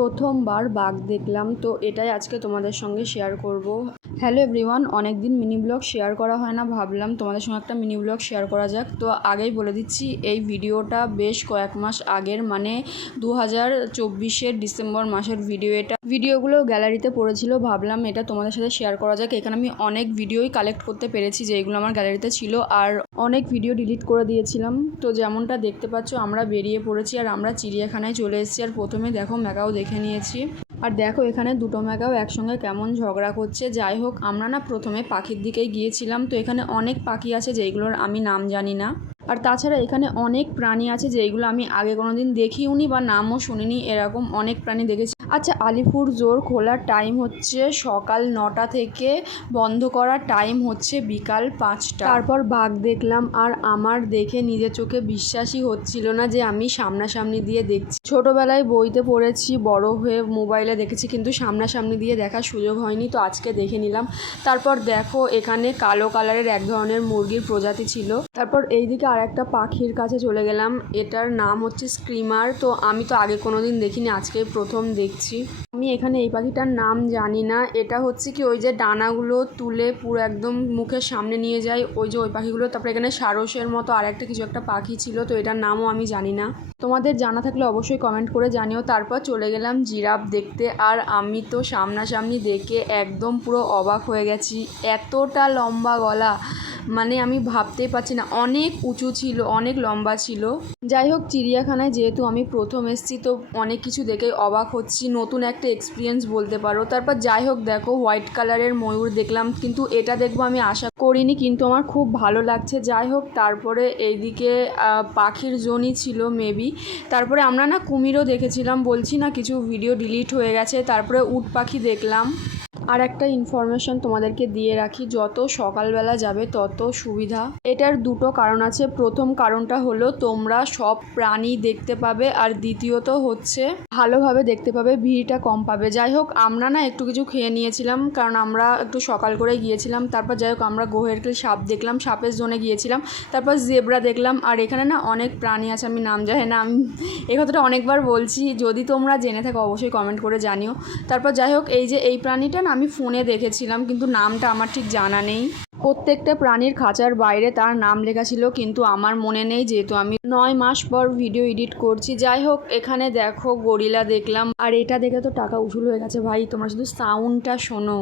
প্রথমবার বাঘ দেখলাম, তো এটাই আজকে তোমাদের সঙ্গে শেয়ার করব। হ্যালো এভরিওয়ান, অনেক দিন মিনি ব্লগ শেয়ার করা হয় না, ভাবলাম তোমাদের সঙ্গে একটা মিনি ব্লগ শেয়ার করা যাক। তো আগেই বলে দিচ্ছি, এই ভিডিওটা বেশ কয়েক মাস আগের, মানে 2024-এর ডিসেম্বর মাসের ভিডিও। এটা ভিডিওগুলো গ্যালারিতে পড়েছিল, ভাবলাম এটা তোমাদের সাথে শেয়ার করা যাক। এখানে আমি অনেক ভিডিওই কালেক্ট করতে পেরেছি যেগুলো আমার গ্যালারিতে ছিল, আর অনেক ভিডিও ডিলিট করে দিয়েছিলাম। তো যেমনটা দেখতে পাচ্ছ, আমরা বেরিয়ে পড়েছি আর আমরা চিড়িয়াখানায় চলে এসেছি। আর প্রথমে দেখো ম্যাকাও দেখে নিয়েছি, আর দেখো এখানে দুটো ম্যাকাও একসঙ্গে কেমন ঝগড়া করছে। যাই হোক, আমরা না প্রথমে পাখির দিকেই গিয়েছিলাম। তো এখানে অনেক পাখি আছে যেইগুলোর আমি নাম জানি না, আর তাছাড়া এখানে অনেক প্রাণী আছে যেইগুলো আমি আগে কোনো দিন দেখিওনি বা নামও শুনিনি। এরকম অনেক প্রাণী দেখেছি। আচ্ছা, আলিপুর জোর খোলার টাইম হচ্ছে সকাল 9টা থেকে, বন্ধ করার টাইম হচ্ছে বিকাল 5টা। তারপর বাঘ দেখলাম, আর আমার দেখে নিজের চোখে বিশ্বাসই হচ্ছিল না যে আমি সামনাসামনি দিয়ে দেখছি। ছোটোবেলায় বইতে পড়েছি, বড় হয়ে মোবাইলে দেখেছি, কিন্তু সামনাসামনি দিয়ে দেখার সুযোগ হয়নি। তো আজকে দেখে নিলাম। তারপর দেখো এখানে কালো কালারের এক ধরনের মুরগির প্রজাতি ছিল। তারপর এইদিকে আর একটা পাখির কাছে চলে গেলাম, এটার নাম হচ্ছে স্ক্রিমার। তো আমি তো আগে কোনো দিন দেখিনি, আজকে প্রথম দেখছি। আমি এখানে এই পাখিটার নাম জানি না। এটা হচ্ছে কি, ওই যে ডানাগুলো তুলে পুরো একদম মুখের সামনে নিয়ে যায়, ওই যে ওই পাখিগুলো। তারপরে এখানে সারসের মতো আর একটা কিছু একটা পাখি ছিল, তো এটার নামও আমি জানি না। তোমাদের জানা থাকলে অবশ্যই কমেন্ট করে জানিও। তারপর চলে গেলাম জিরাফ দেখতে, আর আমি তো সামনাসামনি দেখে একদম পুরো অবাক হয়ে গেছি। এতটা লম্বা গলা, মানে আমি ভাবতেই পারছি না। অনেক উঁচু ছিল, অনেক লম্বা ছিল। যাই হোক, চিড়িয়াখানায় যেহেতু আমি প্রথম এসেছি, তো অনেক কিছু দেখেই অবাক হচ্ছি, নতুন একটা এক্সপিরিয়েন্স বলতে পারো। তারপর যাই হোক, দেখো হোয়াইট কালারের ময়ূর দেখলাম, কিন্তু এটা দেখবো আমি আশা করিনি, কিন্তু আমার খুব ভালো লাগছে। যাই হোক, তারপরে এইদিকে পাখির জোনই ছিল মেবি। তারপরে আমরা না কুমিরও দেখেছিলাম, বলছি না কিছু ভিডিও ডিলিট হয়ে গেছে। তারপরে উট পাখি দেখলাম। আর একটা ইনফরমেশন তোমাদেরকে দিয়ে রাখি, যত সকালবেলা যাবে তত সুবিধা। এটার দুটো কারণ আছে। প্রথম কারণটা হলো তোমরা সব প্রাণী দেখতে পাবে, আর দ্বিতীয়ত হচ্ছে ভালোভাবে দেখতে পাবে, ভিড়টা কম পাবে। যাই হোক, আমরা না একটু কিছু খেয়ে নিয়েছিলাম, কারণ আমরা একটু সকাল করে গিয়েছিলাম। তারপর যাই হোক, আমরা গোহেরকেল সাপ দেখলাম, সাপের জোনে গিয়েছিলাম। তারপর জেব্রা দেখলাম, আর এখানে না অনেক প্রাণী আছে, আমি নাম জানি না। আমি এই কথাটা অনেকবার বলছি, যদি তোমরা জেনে থাকো অবশ্যই কমেন্ট করে জানিও। তারপর যাই হোক, এই যে এই প্রাণীটা না আমি ফোনে দেখেছিলাম, কিন্তু নামটা আমার ঠিক জানা নেই। প্রত্যেকটা প্রাণীর খাঁচার বাইরে তার নাম লেখা ছিল, কিন্তু আমার মনে নেই, যেহেতু আমি 9 মাস পর ভিডিও এডিট করছি। যাই হোক, এখানে দেখো গরিলা দেখলাম, আর এটা দেখে তো টাকা উসুল হয়ে গেছে ভাই। তোমরা শুধু সাউন্ডটা শোনো।